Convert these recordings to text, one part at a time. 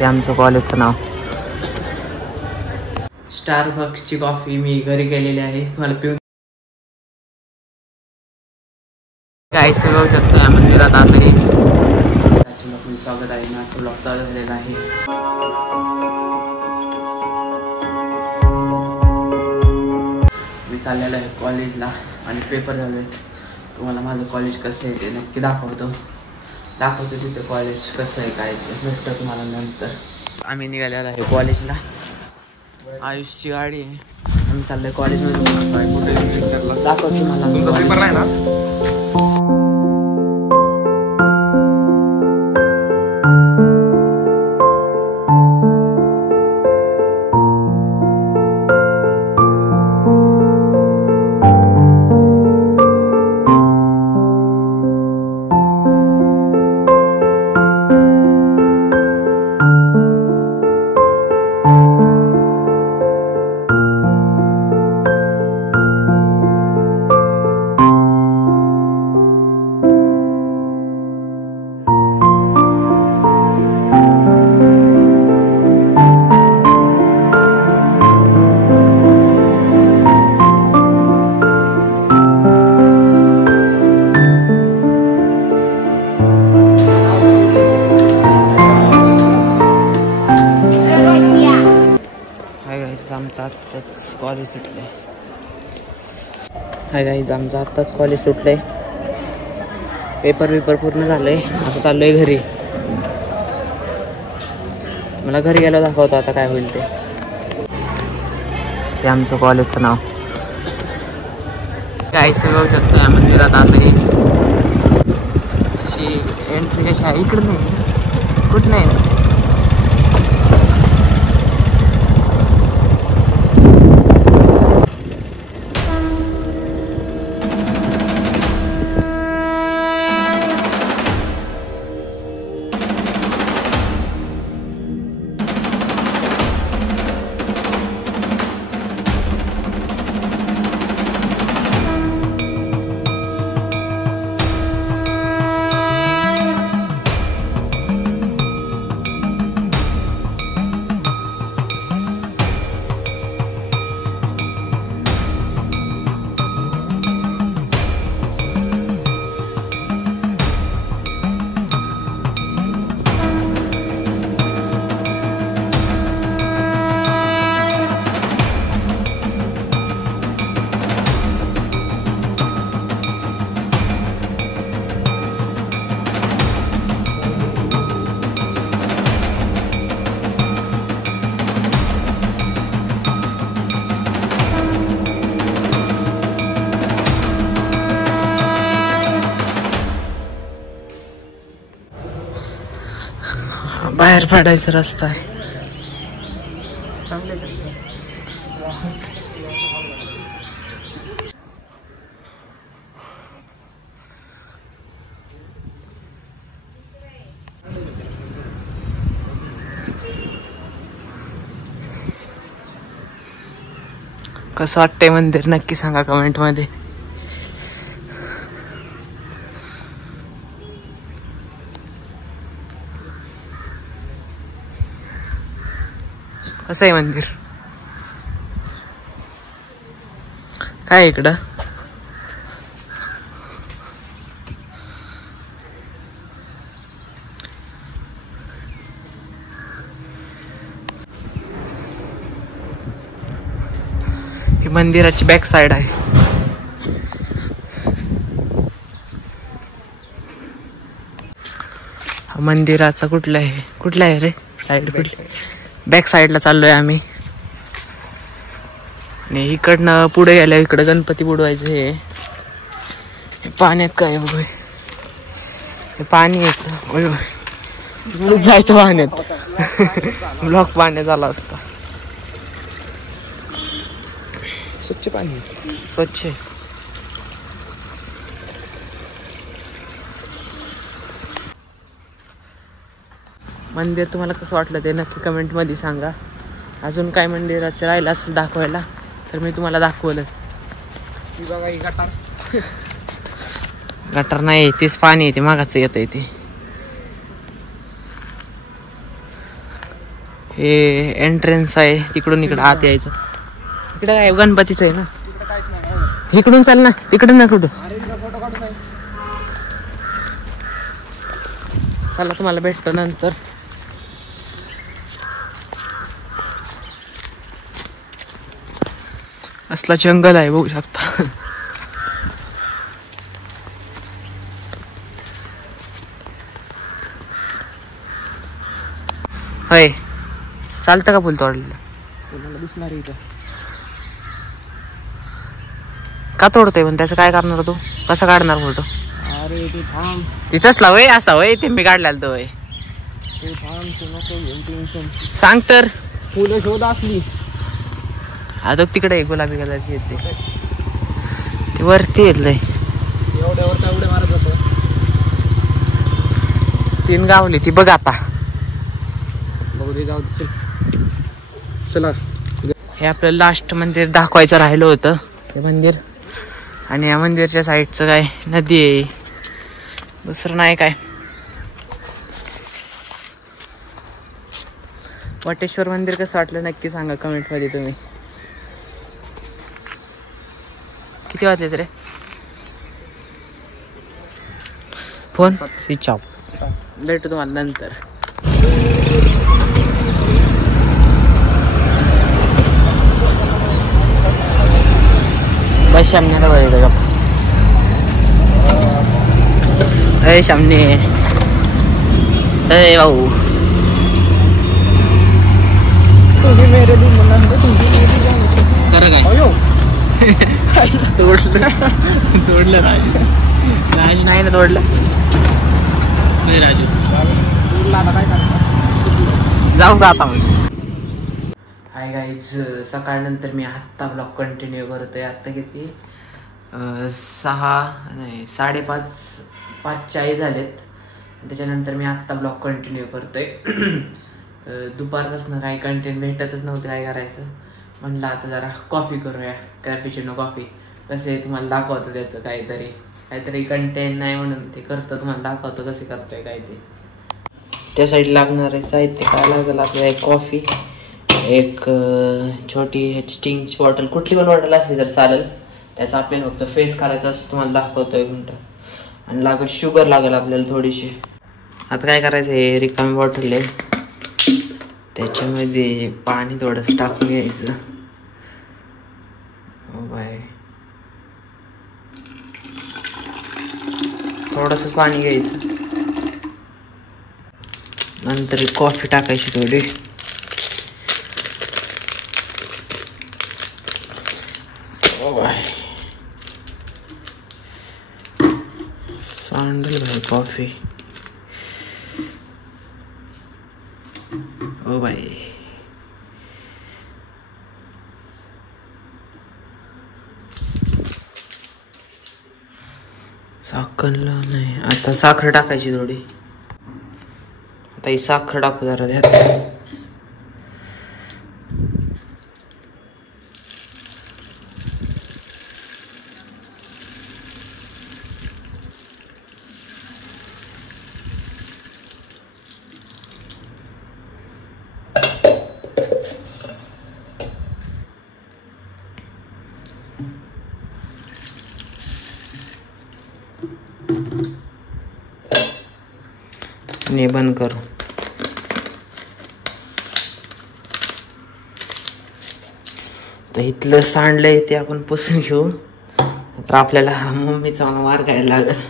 हे आमचं कॉलेजचं नाव. स्टारबक्सची कॉफी मी घरी केलेली आहे, तुम्हाला पिऊन काय बघू शकतो. या मंदिरात आलंय. स्वागत आहे. माझं ब्लॉग चालू झालेला आहे. मी चाललेलो आहे कॉलेजला आणि पेपर झाले. तुम्हाला माझं कॉलेज कसं आहे ते नक्की दाखवतो तिथे कॉलेज कसं आहे काय ते भेटतं तुम्हाला नंतर. आम्ही निघालेलो आहे कॉलेजला. आयुषची गाडी आहे. आम्ही चाललोय कॉलेजमध्ये. दाखवतो तुम्हाला. तुमचा पेपर नाही ना? कॉलेज सुटले. हाय गाईज, आमचं आत्ताच कॉलेज सुटलंय. पेपर पूर्ण झालंय. आता चाललोय घरी. मला घरी गेलो दाखवतो आता काय होईल ते. हे आमचं कॉलेजचं नाव. गाईज बघू शकतो. या मंदिरात आलंय. अशी एंट्री कशी आहे इकडं नाही, कुठं नाही. बाहेर पडायचा रस्ता आहे. कसं वाटतंय मंदिर नक्की सांगा कमेंट मध्ये. कसं आहे मंदिर? काय इकडं ही मंदिराची बॅक साइड आहे. मंदिराचा कुठला आहे रे साइड? कुठली बॅक साइडला चाललोय आम्ही. आणि इकडनं पुढे गेल्या इकडं गणपती बुडवायचं. हे पाण्यात काय बघ, हे पाणी येत जायचं पाण्यात. ब्लॉक पाण्यात झाला असता. स्वच्छ पाणी, स्वच्छ. मंदिर तुम्हाला कसं वाटलं ते नक्की कमेंट मध्ये सांगा. अजून काय मंदिराचं राहिलं असेल दाखवायला तर मी तुम्हाला दाखवलंच. गटार नाही, तेच पाणी येते मागाचं येतं ते. हे एंट्रन्स आहे, तिकडून इकडं आत यायचं. इकडे काय गणपतीचं आहे ना, इकडून चाल ना, तिकडून ना कुठं. चला तुम्हाला भेटतो नंतर. असला जंगल आहे बघू शकता. होय, चालतं का फुल तोडलेलं? दिसणार इथं का तोडतोय पण त्याचं काय करणार तू? कसं काढणार फोटो? अरे ते थांब, तिथंच लावय असा वय ते मी काढलेला तो वय. ते थांब, तू नको घेऊन टेन्शन. सांग तर, फुलं शोध असली. आता तिकडे आहे गुलाबी कलरची येते ती वरती येतलंय. एवढ्यावर तेवढे मारत जातो. 3 गावली ती बघ आता. बघू दे, जाऊ दे. चला, हे आपलं लास्ट मंदिर दाखवायचं राहिलं होतं, ते मंदिर. आणि या मंदिरच्या साईडचं काय नदी आहे, दुसरं नाही काय. वटेश्वर मंदिर कसं वाटलं नक्की सांगा कमेंट मध्ये तुम्ही. किती वाजले रे? Phone switch off. भेटू तुम्हाला नंतर. बस सामने बघायचं का? अरे सामने, अरे भाऊ खरं काय तोडलं तोडलं राजू नाही ना तोडलं नाही राजू. जाऊ का आता? हाय गाईज, सकाळनंतर मी आत्ता ब्लॉग कंटिन्यू करतोय. आत्ता किती 5:40 झालेत. त्याच्यानंतर मी आत्ता ब्लॉग कंटिन्यू करतोय. दुपारपासून काही कंटेंट भेटतच नव्हतं, काय करायचं म्हणलं आता जरा कॉफी करूया, कॅपुचिनो कॉफी. कसे तुम्हाला दाखवतं त्याचं काहीतरी कंटेंट नाही म्हणून ते करतं, तुम्हाला दाखवतं कसे करतोय काय ते. त्या साईड लागणार आहे साहित्य काय लागेल आपल्याला? एक कॉफी, एक छोटी स्टिंगची बॉटल, कुठली पण बॉटल असली तर चालेल. त्याचा आपल्याला फक्त फेस करायचा असं तुम्हाला दाखवतो 1 मिनटं. आणि लागेल शुगर लागेल आपल्याला थोडीशी. आता काय करायचं, हे रिकामी बॉटल आहे, त्याच्यामध्ये पाणी थोडंसं टाकून घ्यायचं. हो बाय, थोडंसंच पाणी घ्यायचं. नंतर कॉफी टाकायची थोडी. ओ बाय, सांडल भाई कॉफी. ओ बाय, साखरला नाही, आता साखर टाकायची थोडी. आता ही साखर टाकू जरा त्यात. आणि बंद करू. तर इथलं सांडलंय ते आपण पुसून घेऊ. तर आपल्याला मम्मीचा मार खायला लागेल.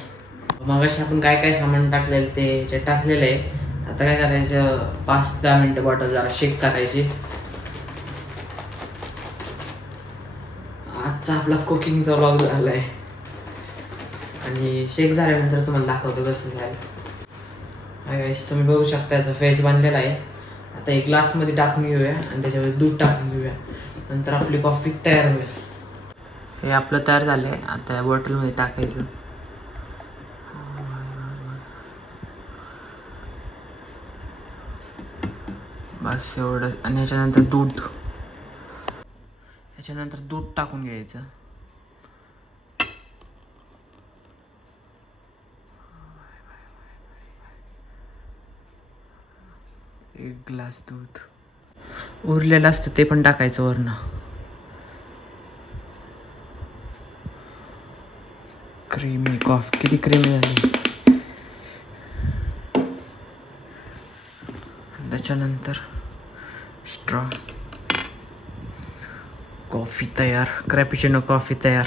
मग आपण काय काय सामान टाकलेलं ते टाकलेलं आहे. आता काय करायचं, 5-10 मिनिटं बॉटल जरा शेक टाकायची. आजचा आपला कुकिंगचा व्लॉग झालाय आणि शेक झाल्यानंतर तुम्हाला दाखवतो कसं झालं. तुम्ही बघू शकता याचा फेस बनलेला आहे. आता एक ग्लासमध्ये टाकून घेऊया आणि त्याच्यामध्ये दूध टाकून घेऊया, नंतर आपली कॉफी तयार होईल. हे आपलं तयार झालंय. आता या बॉटलमध्ये टाकायचं. बस एवढं. आणि ह्याच्यानंतर दूध टाकून घ्यायचं. एक ग्लास दूध. उरलेलं असतं ते पण टाकायचं वरनं. क्रीमी कॉफी किती क्रीमी झाली. त्याच्यानंतर स्ट्रॉ. कॉफी तयार. क्रॅपिचिनो कॉफी तयार.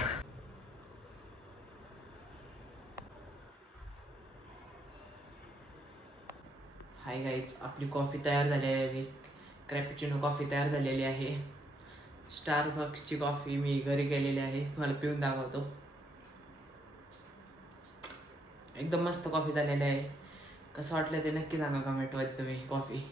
हाय गाईज, आपली कॉफी तयार झालेली आहे. क्रॅपिचिनो कॉफी तयार झालेली आहे. स्टारबक्सची कॉफी मी घरी केलेली आहे, तुम्हाला पिऊन दाखवतो. एकदम मस्त कॉफी झालेली आहे. कसं वाटलं ते नक्की सांगा कमेंटमध्ये तुम्ही कॉफी.